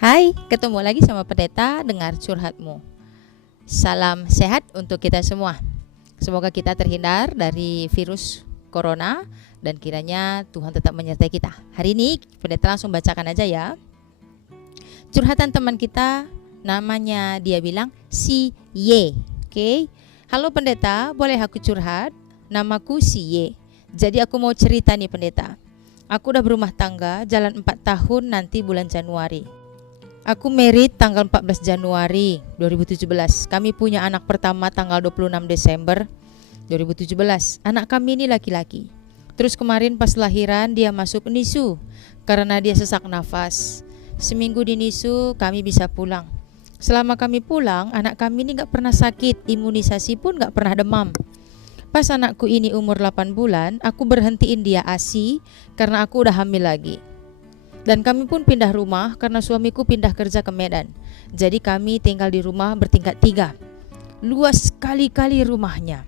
Hai, ketemu lagi sama Pendeta Dengar Curhatmu. Salam sehat untuk kita semua. Semoga kita terhindar dari virus corona dan kiranya Tuhan tetap menyertai kita. Hari ini Pendeta langsung bacakan aja ya. Curhatan teman kita, namanya dia bilang si Y. Oke. Halo Pendeta, boleh aku curhat? Namaku si Y. Jadi aku mau cerita nih Pendeta. Aku udah berumah tangga, jalan 4 tahun nanti bulan Januari. Aku married tanggal 14 Januari 2017. Kami punya anak pertama tanggal 26 Desember 2017. Anak kami ini laki-laki. Terus kemarin pas lahiran dia masuk NICU karena dia sesak nafas. Seminggu di NICU kami bisa pulang. Selama kami pulang, anak kami ini gak pernah sakit, imunisasi pun gak pernah demam. Pas anakku ini umur 8 bulan, aku berhentiin dia ASI karena aku udah hamil lagi. Dan kami pun pindah rumah karena suamiku pindah kerja ke Medan. Jadi kami tinggal di rumah bertingkat 3. Luas sekali-kali rumahnya.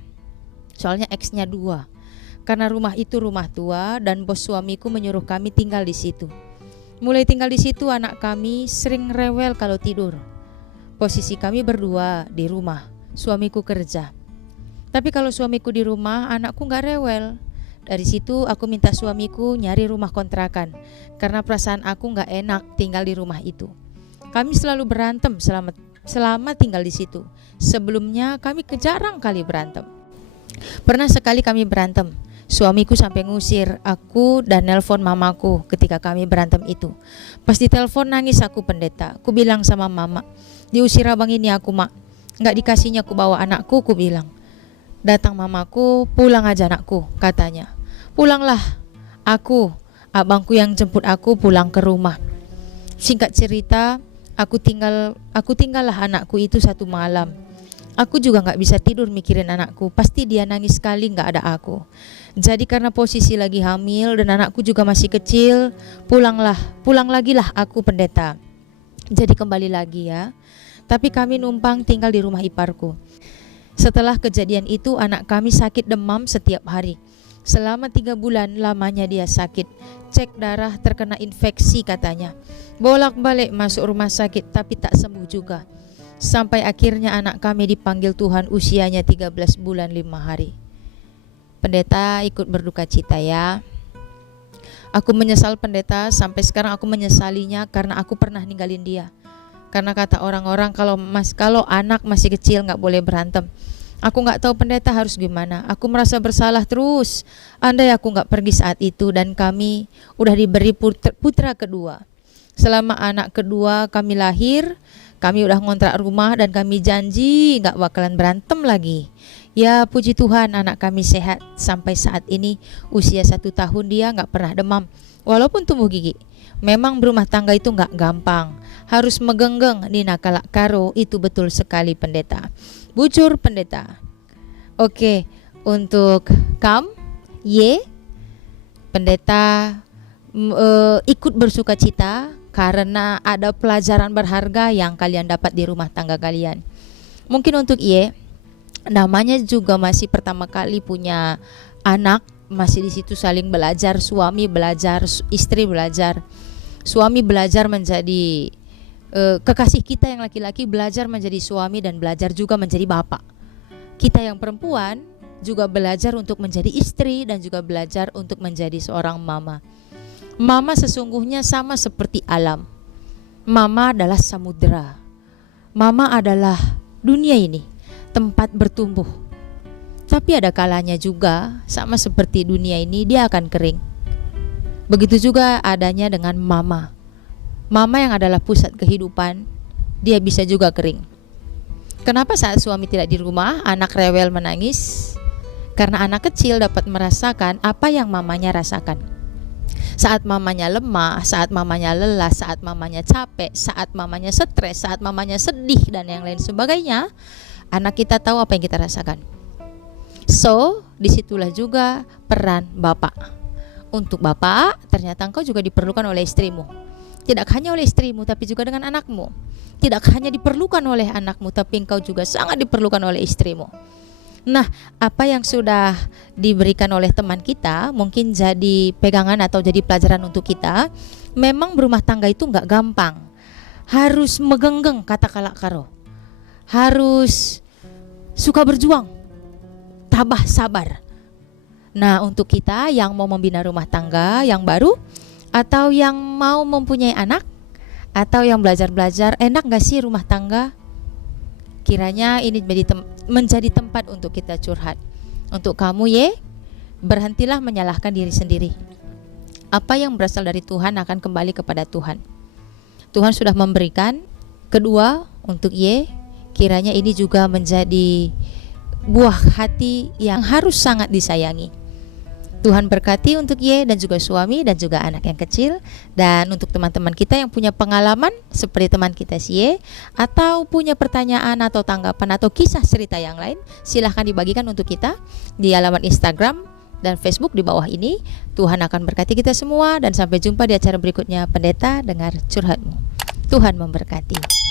Soalnya X-nya 2. Karena rumah itu rumah tua dan bos suamiku menyuruh kami tinggal di situ. Mulai tinggal di situ anak kami sering rewel kalau tidur. Posisi kami berdua di rumah, suamiku kerja. Tapi kalau suamiku di rumah, anakku gak rewel. Dari situ aku minta suamiku nyari rumah kontrakan karena perasaan aku gak enak tinggal di rumah itu. Kami selalu berantem selama tinggal di situ. Sebelumnya kami jarang kali berantem. Pernah sekali kami berantem. Suamiku sampai ngusir aku dan nelpon mamaku ketika kami berantem itu. Pas ditelepon nangis aku Pendeta. Aku bilang sama mama, diusir abang ini aku mak. Gak dikasihnya aku bawa anakku, aku bilang. Datang mamaku, pulang aja anakku, katanya. Pulanglah, abangku yang jemput aku pulang ke rumah. Singkat cerita, aku tinggallah anakku itu 1 malam. Aku juga gak bisa tidur mikirin anakku, pasti dia nangis sekali gak ada aku. Jadi karena posisi lagi hamil dan anakku juga masih kecil, pulang lagi lah aku Pendeta. Jadi kembali lagi ya. Tapi kami numpang tinggal di rumah iparku. Setelah kejadian itu anak kami sakit demam setiap hari. Selama 3 bulan lamanya dia sakit. Cek darah terkena infeksi katanya. Bolak-balik masuk rumah sakit tapi tak sembuh juga. Sampai akhirnya anak kami dipanggil Tuhan usianya 13 bulan 5 hari. Pendeta ikut berduka cita ya. Aku menyesal Pendeta, sampai sekarang aku menyesalinya karena aku pernah ninggalin dia. Karena kata orang-orang kalau anak masih kecil gak boleh berantem. Aku gak tahu Pendeta harus gimana. Aku merasa bersalah terus. Andai aku gak pergi saat itu dan kami udah diberi putra kedua. Selama anak kedua kami lahir, kami udah ngontrak rumah dan kami janji gak bakalan berantem lagi. Ya puji Tuhan anak kami sehat sampai saat ini. Usia 1 tahun dia gak pernah demam walaupun tumbuh gigi. Memang berumah tangga itu gak gampang. Harus megenggeng Nina kalak karo, itu betul sekali Pendeta. Bujur Pendeta. Oke, untuk Y, Pendeta ikut bersuka cita karena ada pelajaran berharga yang kalian dapat di rumah tangga kalian. Mungkin untuk Y, namanya juga masih pertama kali punya anak, masih di situ saling belajar, suami belajar, istri belajar. Suami belajar menjadi kekasih kita yang laki-laki, belajar menjadi suami dan belajar juga menjadi bapak. Kita yang perempuan juga belajar untuk menjadi istri dan juga belajar untuk menjadi seorang mama. Mama sesungguhnya sama seperti alam. Mama adalah samudera. Mama adalah dunia ini, tempat bertumbuh. Tapi ada kalanya juga sama seperti dunia ini dia akan kering. Begitu juga adanya dengan mama. Mama yang adalah pusat kehidupan, dia bisa juga kering. Kenapa saat suami tidak di rumah, anak rewel menangis? Karena anak kecil dapat merasakan apa yang mamanya rasakan. Saat mamanya lemah, saat mamanya lelah, saat mamanya capek, saat mamanya stres, saat mamanya sedih dan yang lain sebagainya, anak kita tahu apa yang kita rasakan. So, disitulah juga peran bapak. Untuk bapak, ternyata engkau juga diperlukan oleh istrimu. Tidak hanya oleh istrimu, tapi juga dengan anakmu. Tidak hanya diperlukan oleh anakmu, tapi engkau juga sangat diperlukan oleh istrimu. Nah, apa yang sudah diberikan oleh teman kita mungkin jadi pegangan atau jadi pelajaran untuk kita. Memang berumah tangga itu gak gampang. harus megenggeng kata kalak karo, harus suka berjuang, tabah sabar. Nah, untuk kita yang mau membina rumah tangga yang baru, atau yang mau mempunyai anak, atau yang belajar-belajar, enak gak sih rumah tangga? Kiranya ini menjadi tempat untuk kita curhat. Untuk kamu berhentilah menyalahkan diri sendiri. Apa yang berasal dari Tuhan akan kembali kepada Tuhan. Tuhan sudah memberikan. Kedua, untuk kiranya ini juga menjadi buah hati yang harus sangat disayangi. Tuhan berkati untuk dan juga suami dan juga anak yang kecil. Dan untuk teman-teman kita yang punya pengalaman seperti teman kita si atau punya pertanyaan atau tanggapan atau kisah cerita yang lain, silahkan dibagikan untuk kita di alamat Instagram dan Facebook di bawah ini. Tuhan akan berkati kita semua, dan sampai jumpa di acara berikutnya Pendeta Dengar Curhatmu. Tuhan memberkati.